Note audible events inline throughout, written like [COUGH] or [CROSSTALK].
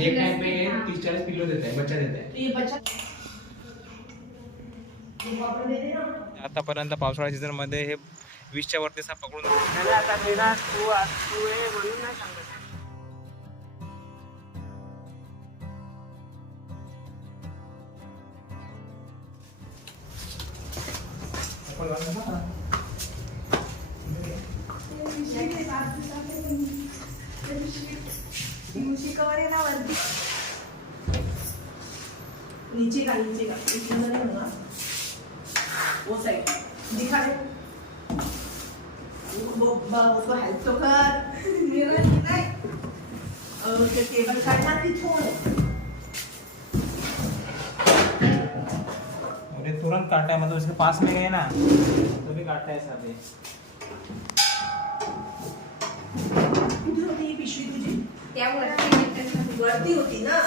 एक टाइम पे तीस चालीस किलो देता है बच्चा देता है तो ये बच्चा ये पापड़ दे देना आतापर्यंत पावसाळ्या सीझनमध्ये हे वीसच्या वरती साप पकडून आता तू आ- तू आहे म्हणून नाही सांगत. नीचे कवर है ना नीचे का नीचे का? इतना नहीं होगा वो साइड दिखा दे वो उसको हेल्प तो कर. मेरा नहीं. और ते टेबल काढला तिथून और ये तुरंत काटा है मतलब उसके पास में गए ना. तो भी काटता है होती ही पिशवी तुझी? त्यावरती वरती होती ना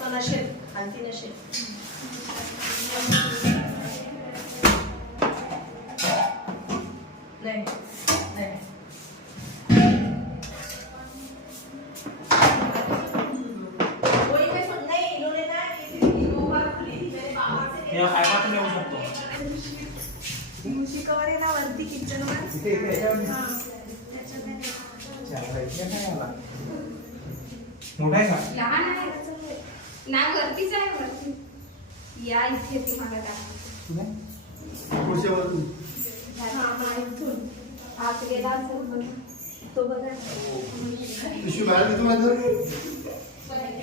तर नसेल खालती नसेल नाही नाही. वरती किचन वर इथे इथे याच्यावर हा त्याच्यामध्ये चांगला आहे. इथे काय आला? मोठा आहे का? लहान आहे. वरतीच आहे वरती. या इथे तुम्हाला दाखवते कुठे? इथून. आत गेला असेल बघा. तो बघा.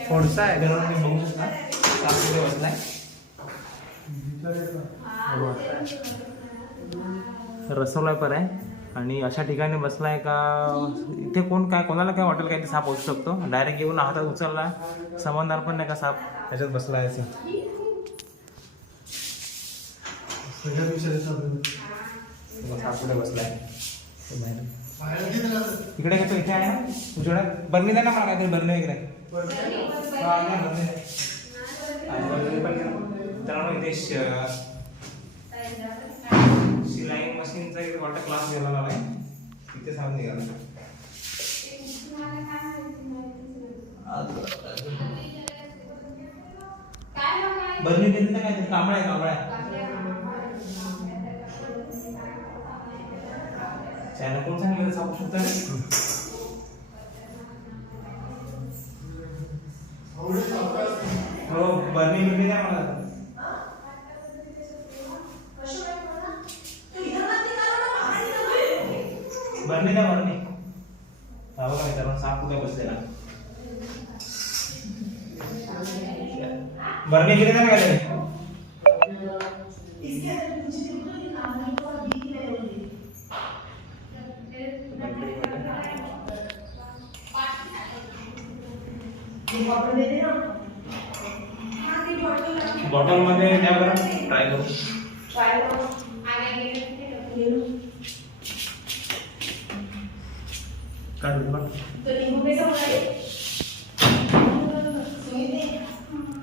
फोडसा आहे घरावर तुम्ही बघू शकता. साप कुठे बसलाय रसवलाय पर आहे. आणि अशा ठिकाणी बसलाय का? इथे कोण काय कोणाला काय वाटेल काय ते साप असू शकतो? डायरेक्ट येऊन हातात उचलला. समजणार पण नाही का साप? त्याच्यात बसलाय असं बघा, साप कुठे बसलाय. इकडे घेतो इथे आहे ना? तुझ्याकडे बरणी द्या ना मला काहीतरी बरणी वगैरे पण इथे बरणी देते ना काय कांबळा आहे कांबळा आहे कोण सांगितलं सांगू शकता हो बरणी मिळते काय मला बरणी द्या बरणी हा बघा मित्रांनो साप कुठे बसलेला? बरणी बिरणी द्या ना काहीतरी इसके अंदर नीचे देखो ये नाम को बीच में होगी ये पापड़ दे देना। हाँ ये बॉटल रखी बॉटलमध्ये द्या बरं ट्राय करू? ट्राई करो। आगे गेलं तिथे ये लो। काढू तुला तो नींबू कैसा होगा ये सुमित ने ये डालिए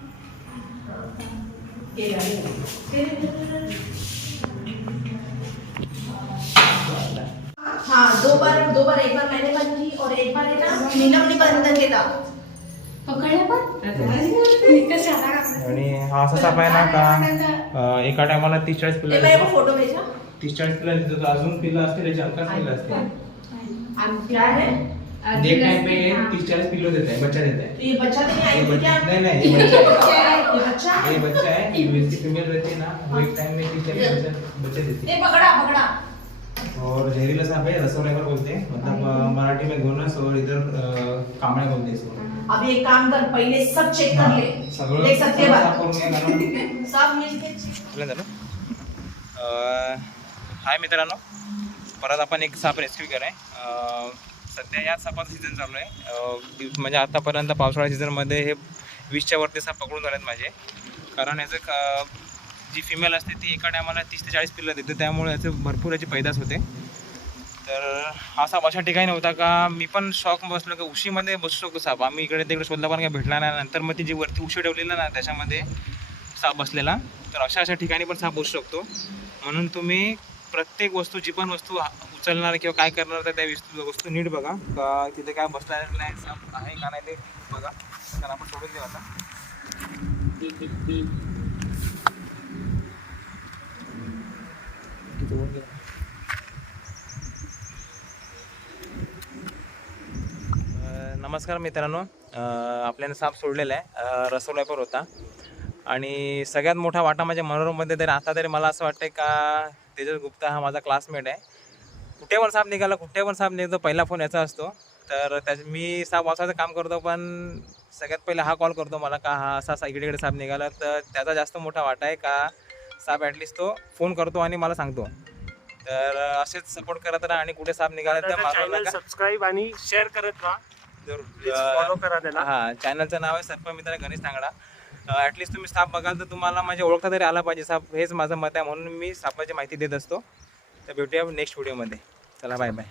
हाँ दो बार दो बार एक बार मैंने बंद की और एक बार है ना नीलम ने बंद केला पकडलं पण आणि हा असा साप आहे ना का? एका टायमाला तीस चाळीस पिल्ला देतो. फोटो भेजा. तीस चाळीस पिल्ला देतो तर अजून पिल्ला असतील त्याची अंकात पिल्ला असतील. अब क्या है एक टाइम पे तीस चालीस किलो देता है बच्चा देता है तो ये बच्चा देने आई ये थी बच्चा- क्या नहीं नहीं बच्चा है [LAUGHS] ये बच्चा ये है ये इसकी फीमेल रहती है ना वो एक टाइम में तीस चालीस बच्चे बच्चे देती. है ये पकड़ा पकड़ा. और जहरीला सांप है रसोलेकर बोलते. हैं मतलब मराठी में घोनस और इधर कामड़ा बोलते हैं इसको. अब एक काम कर पहले सब चेक कर ले. सगळं देख सकते सगळं बात. [LAUGHS] सब मिलके झालं हाय मित्रांनो. परत आपण एक साप रेस्क्यू केलाय अं, सध्या या सापाचा सीझन चालू आहे. म्हणजे आतापर्यंत पावसाळ्या सीझनमध्ये हे वीसच्या वरती साप पकडून झालेत माझे. कारण याचं जी फिमेल असते ती एका टायमाला तीस ते चाळीस पिल्लं देते. त्यामुळे याचं भरपूर याची पैदास होते. तर हा साप अशा ठिकाणी होता का मी पण शॉक बसलो की उशीमध्ये बसू शकतो साप. आम्ही इकडे तिकडे शोधला पण काय भेटला नाही. नंतर मग ती जी वरती उशी ठेवलेला ना त्याच्यामध्ये साप बसलेला. तर अशा अशा ठिकाणी पण साप बसू शकतो. म्हणून तुम्ही प्रत्येक वस्तू जी पण वस्तू हा- उचलणार किंवा काय करणार तर त्या वस्तू वस्तू नीट बघा. का तिथे काय बसला नाही साप आहे का नाही ते बघा. कारण आपण सोडून देऊ आता. नमस्कार मित्रांनो. आपल्याने साप सोडलेला आहे. रसोलायपर होता. आणि सगळ्यात मोठा वाटा माझ्या मनोरममध्ये तरी आता तरी मला असं वाटतं का तेजस गुप्ता हा माझा क्लासमेट आहे. कुठे पण साप निघाला कुठे पण साप निघतो पहिला फोन याचा असतो. तर त्याच मी साप वाचवायचं काम करतो पण सगळ्यात पहिले हा कॉल करतो मला का हा असा असा इकडे इकडे साप निघाला तर त्याचा जास्त मोठा वाटा आहे का साप ॲटलिस्ट तो फोन करतो आणि मला सांगतो. तर असेच सपोर्ट करत राहा आणि कुठे साप निघाला तर नका. सबस्क्राईब आणि शेअर करत राहा. फॉलो करा त्याला. हा चॅनलचं नाव आहे सर्प मित्र गणेश तांगडा ॲटलिस्ट तुम्ही साप बघाल तर तुम्हाला म्हणजे ओळखता तरी आला पाहिजे साप. हेच माझं मत आहे म्हणून मी सापाची माहिती देत असतो. तर भेटूया नेक्स्ट व्हिडिओमध्ये चला बाय बाय